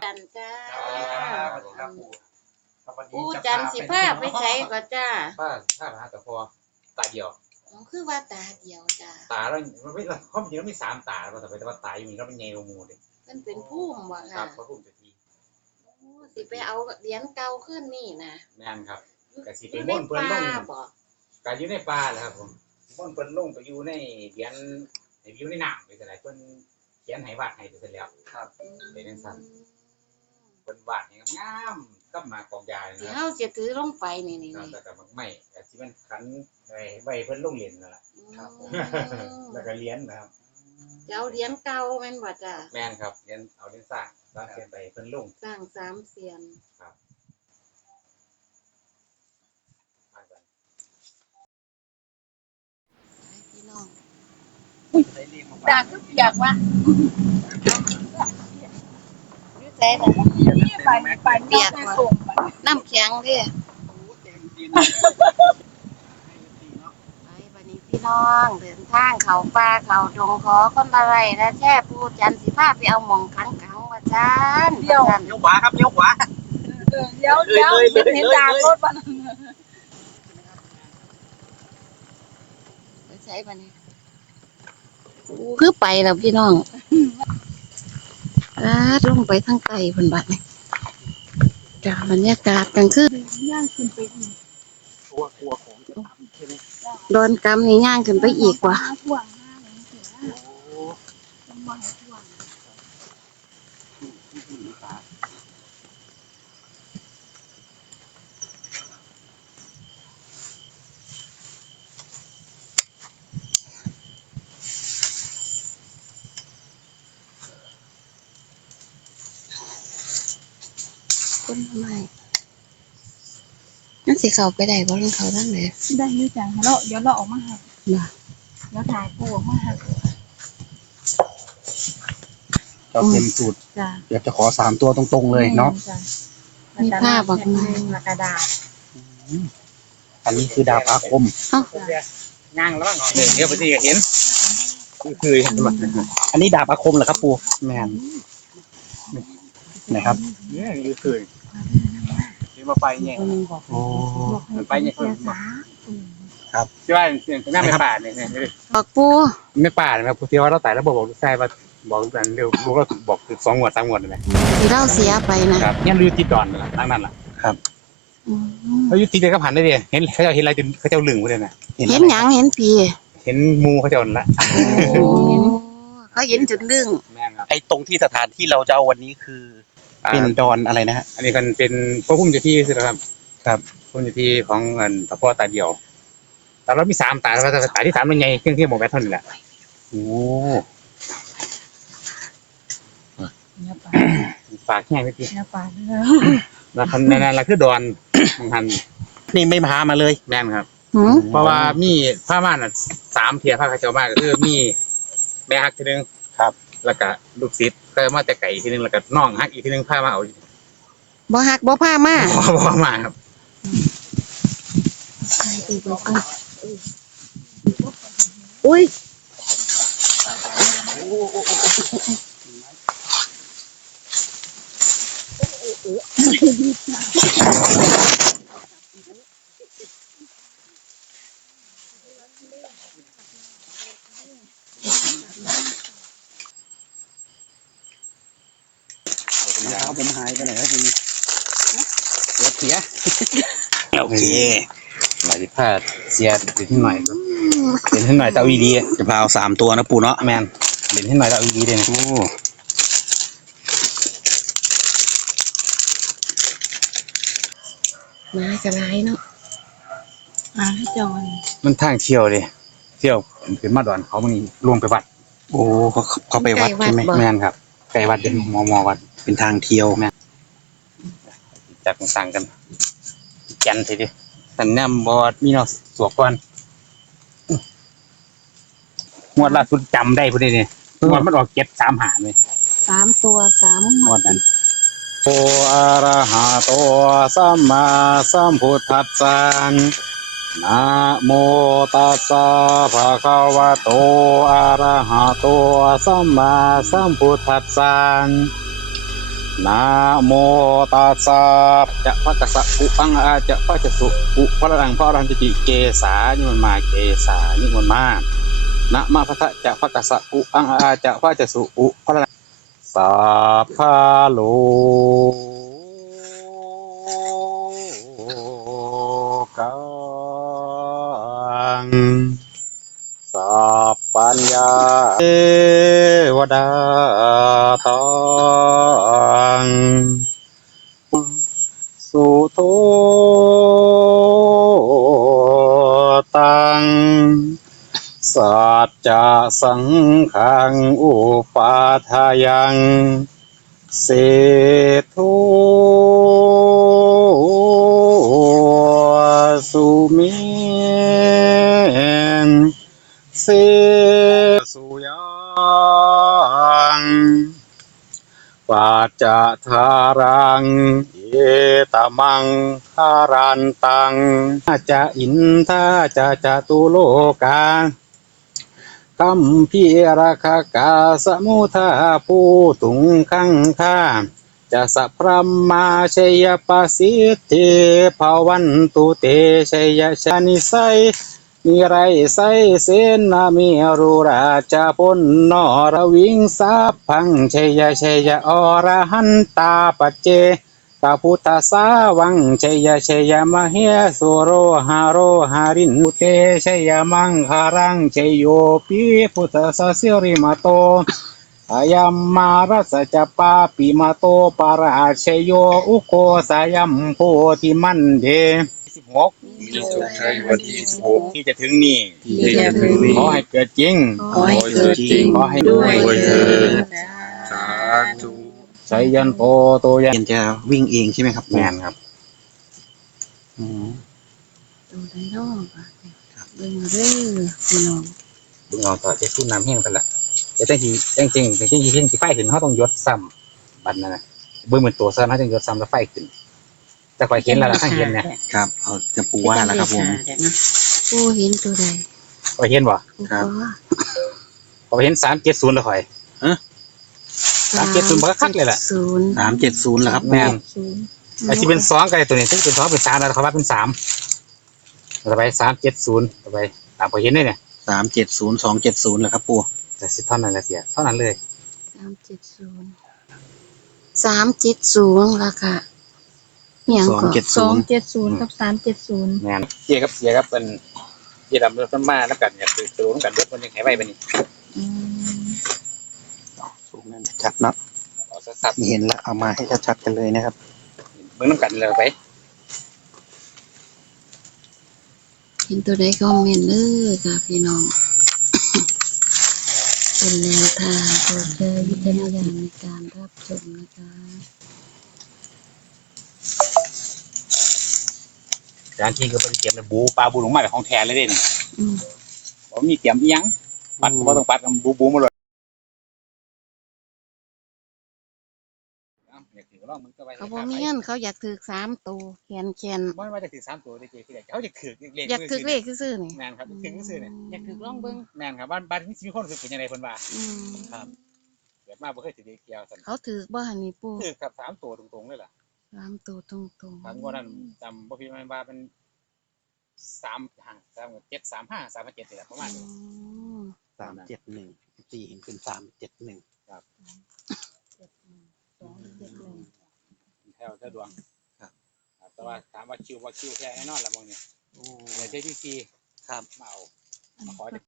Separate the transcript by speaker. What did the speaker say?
Speaker 1: กันจ้า
Speaker 2: ครับ
Speaker 1: ปู่จันสิพาไปใช้ก็จ้า
Speaker 2: ถ้าหาแต่พอตาเดียว
Speaker 1: คือว่าตาเดียวจ้า
Speaker 2: ตาแล้วมันไม่ความจริงแล้วมี3 ตาแล้วแต่ว่าตาอยู่นี่แล้วมันใหญ่กว่าหมู่เด้
Speaker 1: มันเป็นพุ่มบ่ค่ะ
Speaker 2: ครับพระพุ่มเจ้าที่
Speaker 1: สิไปเอาเหรียญเก่าขึ้นนี่นะ
Speaker 2: แม่นครับก็สิไปม่วนเพิ่นลงก็อยู่ในป่าแหละครับผมม่วนเพิ่นลงไปอยู่ในเหรียญอยู่ในน้ำไปซั่นแหละเพิ่นเขียนให้วาดให้ไปซั่นแล้วครับเป็นจังซั่นเพิ่นวาดให้งามๆกับมากองยา
Speaker 1: สิ
Speaker 2: นะ
Speaker 1: เฮาสิถือลงไปนี่
Speaker 2: แล้วก็มักไม้ก็สิมันขันไว้เพิ่นลงเหรียญนั่นล่ะครับผมแล้วก็เหรียญนะครับ
Speaker 1: เอาเหรียญเก่าแม่นบ่จ้า
Speaker 2: แม่นครับเหรียญเอาเหรียญสร้างแล้วเขียนไปเพิ่นลง
Speaker 1: สร้าง3เสียน
Speaker 2: ครับ
Speaker 1: พี่น้อง
Speaker 3: ด่าก็อยากว่า
Speaker 1: อยู่ไสล่ะ
Speaker 3: ไปเปียกส่ง
Speaker 1: น้ำแข็งเด้ไปบัดนี้พี่น้องเดินทางเข้าป่าเข้าดงขอคนละไร่และแช่ปู่จันสิพาไปเอาหม่องขังว่าจัน
Speaker 2: เลี้ยวขวาครับเลี้ยวขวา
Speaker 3: เดี๋ยวเห็นด่ารถมัน
Speaker 1: ไปใช้บัดนี้คือไปแล้วพี่น้องลงไปทางไกลเพิ่นบัดนี้จ้าบรรยากาศกลางคืน
Speaker 3: ย่างขึ้นไปอีก
Speaker 2: กลัวของจะทำใช่ไหม
Speaker 1: โดนกำนี่ย่างขึ้นไปอีกว่ะ
Speaker 3: ห่วงมากเลยเสือต้องมาห่วง
Speaker 1: คนทำไมนั่นสิเขาไปได้บ่ลงเขาทั้งเลย
Speaker 3: ได้ยืดจังแล้วเดี๋ยวเราออกมาหัก
Speaker 1: บ่
Speaker 3: แล้วถ่ายปูออกมาหัก
Speaker 2: เราเต็มสูตรเดี๋ยวจะขอ3 ตัวตรงๆเลยเนาะ
Speaker 1: มีผ้าบักไม้
Speaker 3: กระดาษ
Speaker 2: อันนี้คือดาบอาคมนั่งแล้วบ้างเดี๋ยวไปที่เห็นคือเห็นไหมอันนี้ดาบอาคมเหรอครับปู่แม่นไหนครับเนี่ยคือมาไปเนี่ยโอ้ไปเนี่ยครับที่ว่าหน้าไม่ป่าเนี่ย
Speaker 1: บอกปู
Speaker 2: ไม่ป่านะครับที่ว่าเราตายแล้วบอกลูกชายว่าบอกกันเร็วลูกเราบอกคือ2 งวด 3 งวดเลย
Speaker 1: ที่เราเสียไปนะครับ
Speaker 2: เนี่ยลือติดดอนนะตั้งนั่นแหละครับเขาอยู่ติดกันกับหันได้ดิเห็นเขาจะเห็นอะไรเขาจะลึงไปเลยนะ
Speaker 1: เห็นหยังเห็นผี
Speaker 2: เห็นงูเขาจะละ
Speaker 1: เขาเห็นจุดลึง
Speaker 2: ไอ้ตรงที่สถานที่เราจะเอาวันนี้คือเป็นดอนอะไรนะฮะอันนี้กันเป็นพระพุ่มเจ้าที่ใช่ไหมครับครับพุ่มเจ้าที่ของเงินตะพ่อตาเดียวแต่เรามี3 ตาแล้วตาที่3มันใหญ่เครื่องที่หมดไปเท่านี้แหละโอ้ฝากแห้งไปทีแล้วคันนั้นเราคือดอนบางทันนี่ไม่พามาเลยแม่นครับเพราะว่ามีผ้าม่าน3 เทียผ้าขาวเจ้ามากก็คือมีแม่ฮักทีนึงครับแล้วก็ลูกศิษย์ก็มาแต่ไก่ทีนึงแล้วก็น้องฮักอีกทีนึงผ้ามาเอา
Speaker 1: บ่ฮักบ่ผ้ามา
Speaker 2: บ่มาครับ
Speaker 1: อุ้ย
Speaker 2: ผมหายไปไหนครับทีนี้เสียโอเคหลายผ้าเสียเด่นที่หน่อยเด่นที่หน่อยเตาอีดีจะพาเอา3 ตัวนะปู่เนาะแมนเด่นที่หน่อยเตาอีดีเลยนะ
Speaker 1: มากระไรเนาะ
Speaker 3: ให้จอน
Speaker 2: มันทางเที่ยวเลยเที่ยวเป็นมาดอนเขามันลงไปวัดโอ้เขาไปวัดใช่ไหมแม่นครับไกลวัดเป็นมอวัดเป็นทางเที่ยวแม่จากต่างกันแกนสิดิสันน้ำบอดมีเนาะสวกก่อนงวดล่าสุดจำได้พอดีเนี่ยงวดมันออก7-3 หาเลย
Speaker 1: 3 ตัว3
Speaker 2: งวดนั้นโออะระหะโตสัมมาสัมพุทธัสสะนะโมตัสสะภะคะวะโตอะระหะโตสัมมาสัมพุทธัสสะนะโมตัสสะจะพะกะสะอุปังอาจะพะจะสุอุพระรังพระรันติเกสานิมันมาเกสานิมันมานะมาพะทะจะพะกะสะอุปังอาจะพะจะสุอุพระรังสัพพะโลกังสัพปัญญาเทวดาตังสุโธตังสัจจะสังขังอุปาทายังเศโธสุเมนเสสุยังปัจจทารังเอตมังคารันตังจะอินทาจะจตุโลกาคัมพีราคากาสมุทาภูตุงขังคาจะสัพพะมาชัยปัสสิทธิภาวันตุเตชัยชานิไสมีไรไสเสนามีรุราชพลนรวิงสาพังชัยชัยอรหันตาปัจเจกพุทธสาวังชัยชัยมเหสุโรหาโรหารินเตชัยมังคารังชัยโยปิพุทธสสิริมาโตอายัมมารัสจะปาปิมาโตปาราชโยอุโกสายัมโพธิมันเด16
Speaker 3: มีสุขชัยวันที่26
Speaker 2: ที่จะถึงนี้
Speaker 3: ที่จะถึงนี้
Speaker 2: ขอให้เกิดจริง
Speaker 1: ขอให้เกิดจริง
Speaker 2: ขอให้
Speaker 1: ด้วยเถิด
Speaker 3: สาธุ
Speaker 2: ชัยยันโตโตยัน
Speaker 4: จะวิ่งเองใช่ไหมครับ
Speaker 2: แมนครับ
Speaker 1: ดูได้รอบเบิ่งเด้อพี่น้อง
Speaker 2: บึงเอาต่อจะสู้น้ำแห้งกันละแต่จริงที่ไฟขึ้นเขาต้องยศซ้ำบัดนั้นนะเบิ่งเหมือนตัวซ้ำเขาต้องยศซ้ำแล้วไฟขึ้นแต่คอยเห็นแล้วล่ะข้างเห็นเนี่ย
Speaker 4: ครับเอาจะปูว่าแล้วครับผม
Speaker 1: ปูเห็นตัวใด
Speaker 2: คอยเห็นบ่
Speaker 1: ปู
Speaker 4: ครับ
Speaker 2: คอยเห็น370แล้วคอย370มันก็คักเลยแหละ
Speaker 1: 370
Speaker 4: 370เหรอครับ
Speaker 2: แม่นไอ้ที่เป็น2กันตัวนี้ซึ่งเป็น2เป็น3แล้วเขาว่าเป็น3ต่อไป370ต่อไปตามคอยเห็นเลยเนี่ย
Speaker 4: 370 270เหรอครับปู
Speaker 2: แต่สิเท่านั้นแหละเสียเท่านั้นเลย
Speaker 1: 370ราคาเหียงก่อน
Speaker 4: 270
Speaker 5: กับ370
Speaker 2: แม่นเสียครับเป็นเกี่ยดำต้นมาแล้วกันเนี่ยคือตัวกันเบิดมันยังไงไว้บัดนี้
Speaker 4: สูงนั่นชัดเนาะ
Speaker 2: เอาสับ
Speaker 4: เห็นแล้วเอามาให้ชัดๆกันเลยนะครับ
Speaker 2: เบิ่งน้ำกันเลยไป
Speaker 1: เห็นตัวใดก็เมนเด้อค่ะพี่น้อง เป็นแนวทางโปรดใช้วิจารณญาณในการรับชมนะคะ
Speaker 2: จานที่ก็เป็นเตรียมเลยบูปลาบูลงมาจากของแท้เลยเด้นี่
Speaker 1: อืม
Speaker 2: ผมมีเตรียมอีหยังปัดก็บ่ต้องปัดบูมาเลยอยากถือก็ลองมึงก็ไป
Speaker 1: เขาบ่มีเงินเขาอยากถือ3ตัวแขน
Speaker 2: บ่ว่าจะถือ3ตัวได้เจ๊คือเขาจะถือเลข
Speaker 1: อยากถือเลขซื่อๆนี่
Speaker 2: แม่นครับถือซื่อเนี่ย
Speaker 1: อยากถือลองเบิ่ง
Speaker 2: แม่นครับบ้านมีคนถือเป็นยังไงเพิ่นว่า
Speaker 1: อืม
Speaker 2: ครับเกิดมาบ่เคยถือเลขเกี่ยวซั่น
Speaker 1: เขาถือบ่หันนี่ปู่
Speaker 2: ถือครับ3ตัวตรงๆเลยล่ะ
Speaker 1: 3ตัวตรงๆ
Speaker 2: ครับงวดนั้นจำบ่ผิดมันว่าเป็น3ห่าง735 357นี่แหละประมาณ
Speaker 1: อื
Speaker 2: นี้
Speaker 1: ม
Speaker 4: 371ตีเห็นเป็น371
Speaker 2: ครับแถวดวง
Speaker 4: ครับ
Speaker 2: แต่ว่าถามว่าคิวแท้แน่นอนละมองนี่
Speaker 4: โอ้
Speaker 2: ในเทที่4ครับมาเอามาขอ